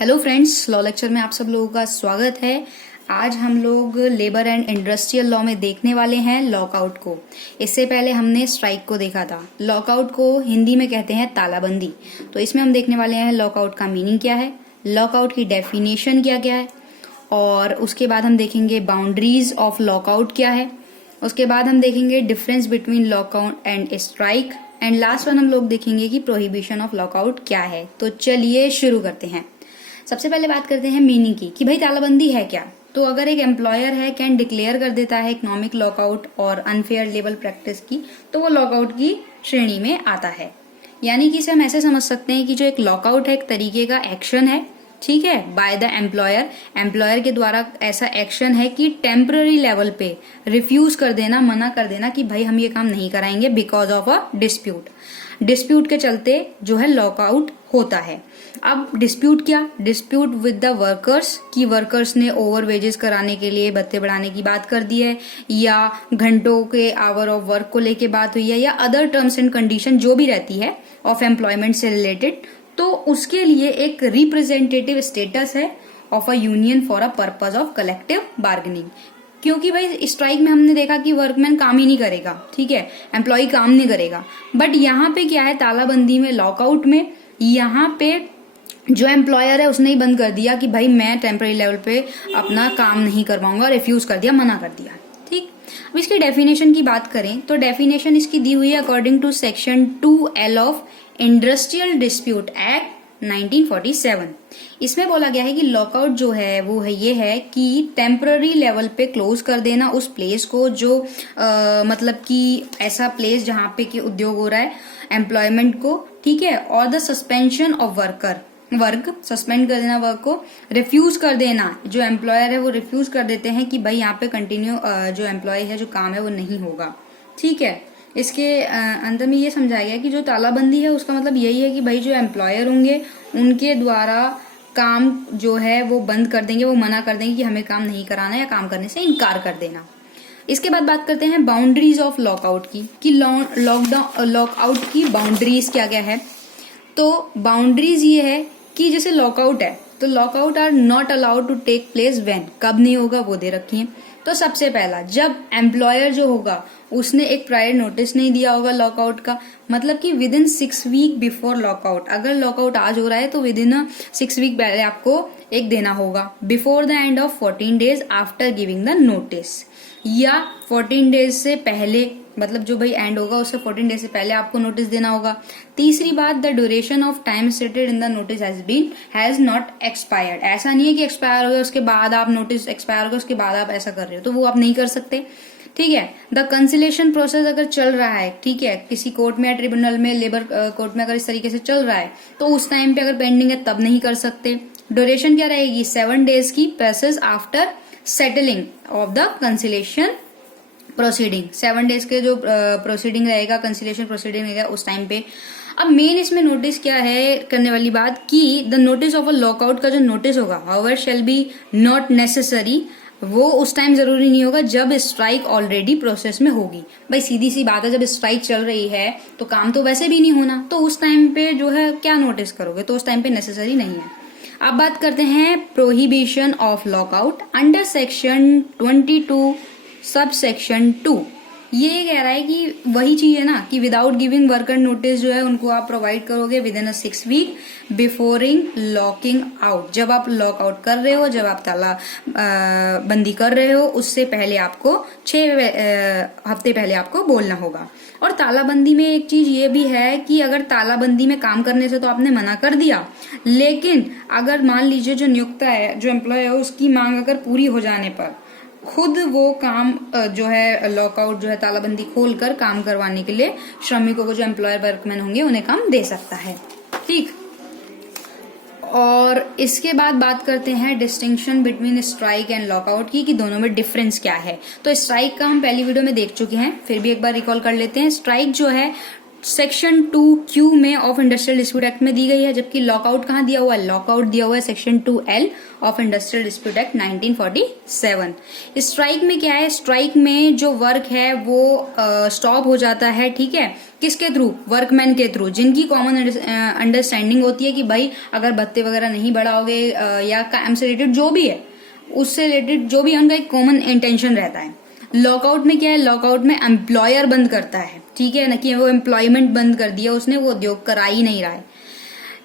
Hello friends, law lecture में आप सब लोगों का स्वागत है। आज हम लोग लेबर एंड इंडस्ट्रियल लॉ में देखने वाले हैं लॉकआउट को। इससे पहले हमने स्ट्राइक को देखा था। लॉकआउट को हिंदी में कहते हैं तालाबंदी। तो इसमें हम देखने वाले हैं लॉकआउट का मीनिंग क्या है, लॉकआउट की डेफिनेशन क्या क्या है, और उसके बाद हम देखेंगे बाउंड्रीज ऑफ लॉकआउट क्या है। उसके बाद हम देखेंगे difference between lockout and strike, and last one हम लोग देखेंगे कि प्रोहिबिशन ऑफ लॉकआउट क्या है। तो चलिए शुरू करते हैं। सबसे पहले बात करते हैं मीनिंग की कि भाई तालाबंदी है क्या। तो अगर एक एम्प्लॉयर है कैन डिक्लेयर कर देता है इकोनॉमिक लॉकआउट और अनफेयर लेबर प्रैक्टिस की, तो वो लॉकआउट की श्रेणी में आता है। यानी कि इसे हम ऐसे समझ सकते हैं कि जो एक लॉकआउट है एक तरीके का एक्शन है, ठीक है, बाय द एम्प्लॉयर के द्वारा ऐसा एक्शन है कि टेम्पररी लेवल पे रिफ्यूज कर देना, मना कर देना कि भाई हम ये काम नहीं कराएंगे बिकॉज ऑफ अ डिस्प्यूट के चलते जो है लॉकआउट होता है। अब डिस्प्यूट क्या, डिस्प्यूट विद द वर्कर्स कि वर्कर्स ने ओवर वेजेस कराने के लिए भत्ते बढ़ाने की बात कर दी है, या घंटों के आवर ऑफ वर्क को लेके बात हुई है, या अदर टर्म्स एंड कंडीशन जो भी रहती है ऑफ एम्प्लॉयमेंट से रिलेटेड, तो उसके लिए एक रिप्रेजेंटेटिव स्टेटस है of a union for a purpose of collective bargaining. क्योंकि भाई स्ट्राइक में हमने देखा कि वर्कमैन काम ही नहीं करेगा, ठीक है, एम्प्लॉय काम नहीं करेगा। बट यहाँ पे क्या है, तालाबंदी में, लॉकआउट में, यहाँ पे जो एम्प्लॉयर है उसने ही बंद कर दिया कि भाई मैं टेम्पररी लेवल पे अपना काम नहीं कर पाऊंगा, रिफ्यूज कर दिया, मना कर दिया। ठीक, अब इसकी डेफिनेशन की बात करें तो डेफिनेशन इसकी दी हुई है according to section 2L of industrial dispute act 1947। इसमें बोला गया है कि लॉकआउट जो है वो है ये है कि टेम्पररी लेवल पे क्लोज कर देना उस प्लेस को जो मतलब कि ऐसा प्लेस जहां पे कि उद्योग हो रहा है, एम्प्लॉयमेंट को, ठीक है, और the suspension of work suspend कर देना, वर्क को रिफ्यूज कर देना, जो एम्प्लॉयर है वो रिफ्यूज कर देते हैं कि भाई यहाँ पे कंटिन्यू जो एम्प्लॉय है जो काम है वो नहीं होगा। ठीक है, इसके अंदर में ये समझाया गया कि जो तालाबंदी है उसका मतलब यही है कि भाई जो एम्प्लॉयर होंगे उनके द्वारा काम जो है वो बंद कर देंगे, वो मना कर देंगे कि हमें काम नहीं कराना या काम करने से इनकार कर देना। इसके बाद बात करते हैं बाउंड्रीज ऑफ लॉकआउट की कि लॉकआउट की बाउंड्रीज क्या क्या है। तो बाउंड्रीज ये है कि जैसे लॉकआउट है तो lockout are not allowed to take place when, कब नहीं होगा वो दे रखी है। तो सबसे पहला, जब एम्प्लॉयर जो होगा उसने एक प्रायर नोटिस नहीं दिया होगा लॉकआउट का, मतलब कि within 6 week before lockout. अगर लॉकआउट आज हो रहा है तो विद इन 6 वीक पहले आपको एक देना होगा, before the end of 14 days after giving the notice, या 14 डेज से पहले, मतलब जो भाई एंड होगा उससे 14 डेज से पहले आपको नोटिस देना होगा। तीसरी बात, the duration of time stated in the notice has not expired. ऐसा नहीं है कि एक्सपायर हो गया उसके बाद आप नोटिस एक्सपायर हो गया उसके बाद आप ऐसा कर रहे हो, तो वो आप नहीं कर सकते। ठीक है, द कंसिलेशन प्रोसेस अगर चल रहा है, ठीक है, किसी कोर्ट में या ट्रिब्यूनल में, लेबर कोर्ट में अगर इस तरीके से चल रहा है तो उस टाइम पे अगर पेंडिंग है तब नहीं कर सकते। ड्यूरेशन क्या रहेगी, 7 डेज की passage after settling of the conciliation proceeding. 7 days के जो प्रोसीडिंग रहेगा, कंसिलेशन प्रोसीडिंग रहेगा उस टाइम पे। अब मेन इसमें नोटिस क्या है करने वाली बात कि the notice of a lockout का जो नोटिस होगा, however shall be not necessary, वो उस टाइम जरूरी नहीं होगा जब स्ट्राइक ऑलरेडी प्रोसेस में होगी। भाई सीधी सी बात है, जब स्ट्राइक चल रही है तो काम तो वैसे भी नहीं होना, तो उस टाइम पे जो है क्या नोटिस करोगे, तो उस टाइम पे नेसेसरी नहीं है। अब बात करते हैं prohibition of lockout under section 22 sub section 2। ये कह रहा है कि वही चीज है ना कि विदाउट गिविंग वर्कर नोटिस जो है उनको आप प्रोवाइड करोगे within a 6 week beforing locking out. जब आप लॉकआउट कर रहे हो, जब आप ताला बंदी कर रहे हो, उससे पहले आपको 6 हफ्ते पहले आपको बोलना होगा। और तालाबंदी में एक चीज ये भी है कि अगर तालाबंदी में काम करने से तो आपने मना कर दिया, लेकिन अगर मान लीजिए जो नियोक्ता है, जो एम्प्लॉय है, उसकी मांग अगर पूरी हो जाने पर खुद वो काम जो है लॉकआउट जो है तालाबंदी खोलकर काम करवाने के लिए श्रमिकों को, जो एम्प्लॉयर वर्कमैन होंगे, उन्हें काम दे सकता है। ठीक, और इसके बाद बात करते हैं distinction between strike and lockout की कि दोनों में डिफरेंस क्या है। तो स्ट्राइक का हम पहली वीडियो में देख चुके हैं, फिर भी एक बार रिकॉल कर लेते हैं। स्ट्राइक जो है सेक्शन 2Q में ऑफ इंडस्ट्रियल डिस्प्यूट एक्ट में दी गई है, जबकि लॉकआउट कहाँ दिया हुआ है? लॉकआउट दिया हुआ है section 2L of industrial dispute act 1947। Strike में क्या है? स्ट्राइक में जो वर्क है वो स्टॉप हो जाता है, ठीक है, किसके थ्रू? वर्कमैन के थ्रू, जिनकी कॉमन अंडरस्टैंडिंग होती है कि भाई अगर भत्ते वगैरह नहीं बढ़ाओगे या काम से रिलेटेड जो भी है, उससे रिलेटेड जो भी है, उनका एक कॉमन इंटेंशन रहता है। लॉकआउट में क्या है? लॉकआउट में एम्प्लॉयर बंद करता है, ठीक है ना, कि वो एम्प्लॉयमेंट बंद कर दिया उसने, वो उद्योग करा ही नहीं रहा है।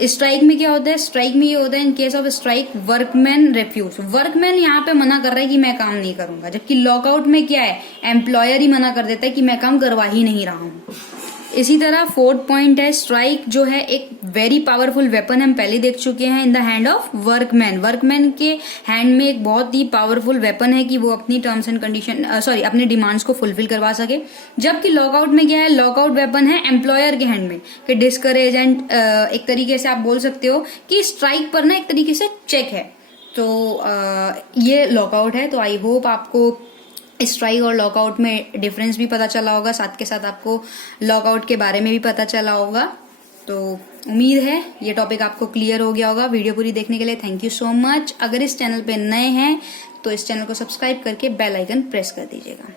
स्ट्राइक में क्या होता है? स्ट्राइक में ये होता है, in case of strike workman refuse, workman यहाँ पे मना कर रहा है कि मैं काम नहीं करूंगा, जबकि लॉकआउट में क्या है? एम्प्लॉयर ही मना कर देता है कि मैं काम करवा ही नहीं रहा हूँ। इसी तरह 4th पॉइंट है, स्ट्राइक जो है एक वेरी पावरफुल वेपन, हम पहले देख चुके हैं, in the hand of workman. Workman के हैंड में एक बहुत ही पावरफुल वेपन है कि वो अपनी टर्म्स एंड कंडीशन अपने डिमांड्स को फुलफिल करवा सके। जबकि लॉकआउट में क्या है? लॉकआउट वेपन है एम्प्लॉयर के हैंड में, कि डिस्करेज एंड एक तरीके से आप बोल सकते हो कि स्ट्राइक पर ना एक तरीके से चेक है। तो ये लॉकआउट है। तो आई होप आपको स्ट्राइक और लॉकआउट में डिफरेंस भी पता चला होगा, साथ के साथ आपको लॉकआउट के बारे में भी पता चला होगा। तो उम्मीद है ये टॉपिक आपको क्लियर हो गया होगा। वीडियो पूरी देखने के लिए थैंक यू सो मच। अगर इस चैनल पे नए हैं तो इस चैनल को सब्सक्राइब करके बेल आइकन प्रेस कर दीजिएगा।